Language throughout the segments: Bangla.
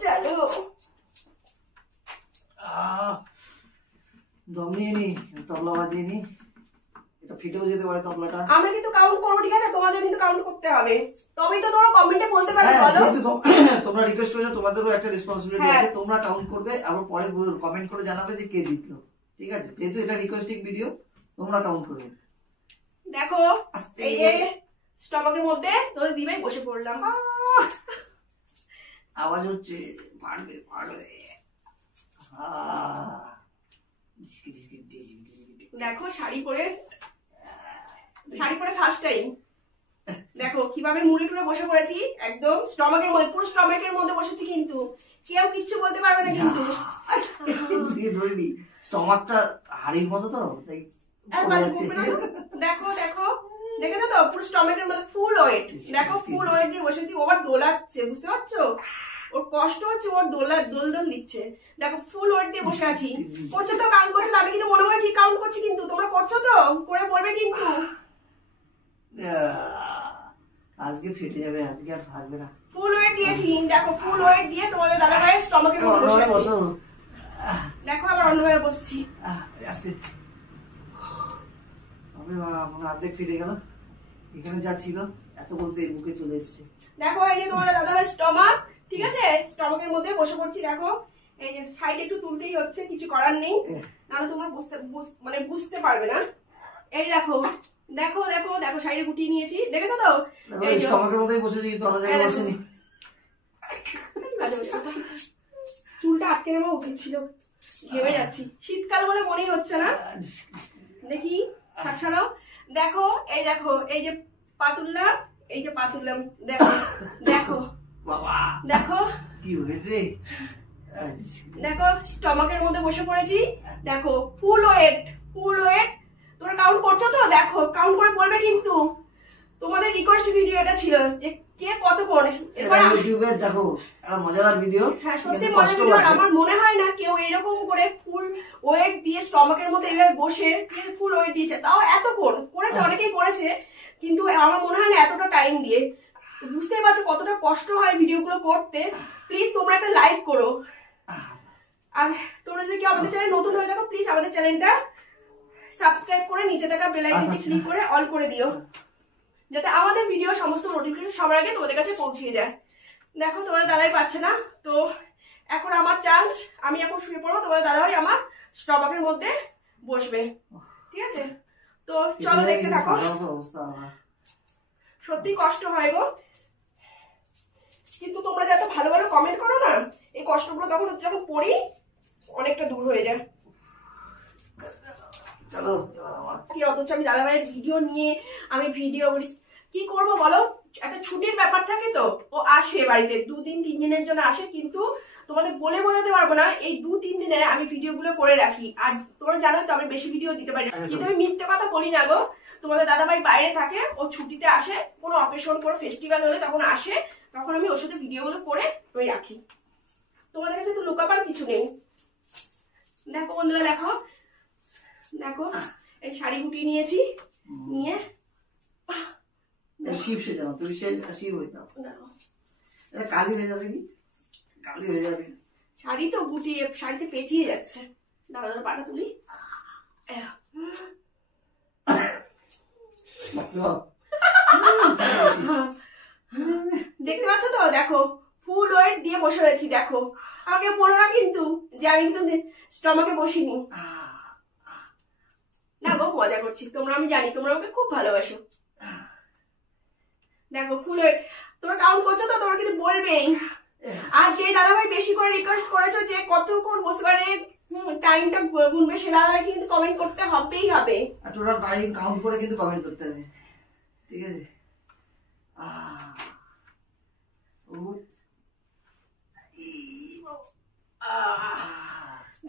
চলো দম নিয়ে নি, তবলা বাজিয়ে নি, এটা ফিটেও যেতে পারে তবলাটা। আমরা কিন্তু কাউন্ট করবো, ঠিক আছে? তোমাদের কিন্তু কাউন্ট করতে হবে, তবেই তো তোমরা কমেন্টে বলতে পারবে। বলো, তোমরা রিকোয়েস্ট করেছো, তোমাদেরও একটা রেসপন্সিবিলিটি আছে, তোমরা কাউন্ট করবে, আবার পরে কমেন্ট করে জানাবে যে কে জিতলো, ঠিক আছে? যেহেতু এটা রিকোয়েস্টিং ভিডিও, তোমরা কাউন্ট করবে। দেখো এই যে স্টমাকের মধ্যে তোদের দিবাই বসে পড়লাম, আওয়াজ হচ্ছে, পারবে পারবে। দেখো শাড়ি পরে ফার্স্ট টাইম দেখো কিভাবে মুড়ি টুড়ে বসে পড়েছি, একদম স্টমাকের মধ্যে, পুরো স্টমাকের মধ্যে বসেছি, কিন্তু কেউ কিচ্ছু বলতে পারবে না। কিন্তু ধরিনি, স্টমাকটা হাড়ির মতো তো, তাই দেখো দেখো দেখেছো তো, পুরো স্টমাকের মধ্যে ফুল ওয়েট। দেখো ফুল ওয়েট দিয়ে বসেছি, ওবার দোলাচ্ছে, বুঝতে পারছো? ওর কষ্ট হচ্ছে, ওর দোল দিচ্ছে। দেখো ফুল ওয়েট দিয়ে বসে আছি। করছো তো, কাউন্ট করছো? আমি কিন্তু মনে হয় ঠিক কাউন্ট করছি, কিন্তু তোমরা করছো তো? করে বলবে কিন্তু। আজকে ফেটে যাবে, আজকে আর থাকবে না। ফুল ওয়েট দিয়েছি, দেখো ফুল ওয়েট দিয়ে তোমাদের দাদা ভাইয়ের স্টমাকের মধ্যে বসে আছি। দেখো আবার অন্যভাবে বসছি, আস্তে। অর্ধেক ফিরে গেল, এখানে যা ছিল এত বলতে মুখে চলে এসছে। দেখো এই যে তোমাদের দাদা ভাই স্টমাক, ঠিক আছে? স্টমাকের মধ্যে বসে পড়ছি। দেখো এই যে সাইড একটু তুলতেই হচ্ছে, কিছু করার নেই, নাহলে তোমরা বুঝতে পারবে না। এই দেখো দেখো দেখো দেখো সাইডে গুটিয়ে নিয়েছি, দেখেছো তো? এই স্টমাকের মধ্যেই বসেছি, কিন্তু অন্য জায়গায় বসেনি। চুলটা আটকে নেওয়া উচিত ছিল, ঘেমে যাচ্ছি। শীতকাল বলে মনেই হচ্ছে না। দেখি ছাড়াও, দেখো এই দেখো এই যে পাতুল্লাম, এই যে পাতুল্লাম, দেখো দেখো বাবা, দেখো কি হয়েছে? দেখো স্টমাকের মধ্যে বসে পড়েছি। দেখো ফুল ওয়েট, ফুল ওয়েট। তোমরা কাউন্ট করছো তো? দেখো কাউন্ট করে বলবে কিন্তু। তোমাদের রিকোয়েস্ট ভিডিও এটা ছিল যে কে কত করে। ইউটিউবে দেখো মজাদার ভিডিও। হ্যাঁ সত্যি মজার ভিডিও। আমার মনে হয় না কেউ এরকম করে ফুল ওয়েট দিয়ে স্টমাকের মধ্যে এভাবে বসে ফুল ওয়েট দিয়েছে, তাও এত করেছে, অনেকেই করেছে, কিন্তু আমার মনে হয় না এতটা টাইম দিয়ে। বুঝতেই পারছো কতটা কষ্ট হয় ভিডিওগুলো করতে। প্লিজ তোমরা একটা লাইক করো, আর তোমরা যদি কেউ আমাদের চ্যানেল নতুন হয়ে থাকো, প্লিজ আমাদের চ্যানেলটা সাবস্ক্রাইব করে নিচে থাকা বেল আইকনটি ক্লিক করে অল করে দিও, যাতে আমাদের ভিডিও সমস্ত নোটিফিকেশন সবার আগে তোমাদের কাছে পৌঁছে যায়। দেখো তোমাদের দাদাই পাচ্ছে না, তো এখন আমার চান্স, আমি এখন শুয়ে পড়বো, তোমাদের দাদাই আমার স্টমাকের মধ্যে বসবে, ঠিক আছে? তো চলো দেখতে থাকো। সত্যি কষ্ট হয় গো, কিন্তু তোমরা যত ভালো ভালো কমেন্ট করো না, এই কষ্টগুলো তখন যখন পড়ি অনেকটা দূর হয়ে যায়। অথচ আমি দাদা ভাইয়ের ভিডিও নিয়ে আমি ভিডিও কি করবো বলো? একটা ছুটির ব্যাপার থাকে তো, ও আসে বাড়িতে 2-3 দিনের জন্য আসে, কিন্তু তোমাদের বলে বোঝাতে পারবো না এই 2-3 দিনে আমি ভিডিও গুলো করে রাখি। আর তোমরা জানো তো আমি বেশি ভিডিও দিতে পারি না, কিন্তু আমি মিথ্যে কথা বলি না গো। তোমাদের দাদা ভাই বাইরে থাকে, ও ছুটিতে আসে, কোনো অকেশন কোনো ফেস্টিভ্যাল হলে তখন আসে, তখন আমি ওর সাথে ভিডিও গুলো করে আমি রাখি। তোমাদের কাছে তো লুকাবার কিছু নেই। দেখো বন্ধুরা, দেখো দেখো এই শাড়ি গুটিয়ে নিয়েছি, নিয়ে শিব সে জানো তুমি, শিব হয়ে যাও, কালি হয়ে যাবে, কালি হয়ে যাবে। শাড়ি তো গুটিয়ে, শাড়িতে পেঁচিয়ে যাচ্ছে। দাদা দাদা পাটা তুলি, দেখতে পাচ্ছ তো? দেখো ফুল ওয়েট দিয়ে বসে রয়েছি। দেখো আমাকে বলো না কিন্তু যে আমি কিন্তু স্টমাকে বসিনি না গো, মজা করছি। তোমরা, আমি জানি তোমরা আমাকে খুব ভালোবাসো। দেখো ফুল ওয়েট, তোমরা কাউন্ট করছো তো? তোমরা কিন্তু বলবেই। আর যে দাদাভাই বেশি করে রিকোয়েস্ট করেছো যে কতক্ষণ বসতে পারে, টাইমটা গুনবে, সে দাদাভাই কিন্তু কমেন্ট করতে হবেই হবে। আর তোমরা টাইম কাউন্ট করে কিন্তু কমেন্ট করতে হবে, ঠিক আছে?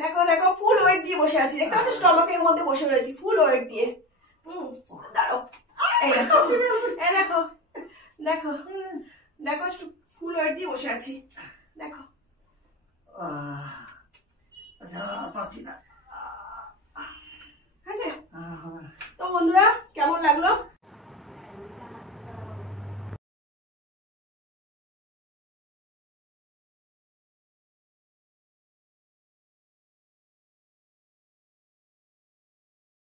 দেখো দেখো ফুল ওয়েট দিয়ে বসে আছি, দেখতে পাচ্ছ? স্টমাকের মধ্যে বসে রয়েছি ফুল ওয়েট দিয়ে। দাঁড়াও, এই দেখো, এই দেখো দেখো দেখো ফুল ওয়েট দিয়ে বসে আছি, দেখো। আচ্ছা পাচ্ছি না। তো বন্ধুরা কেমন লাগলো?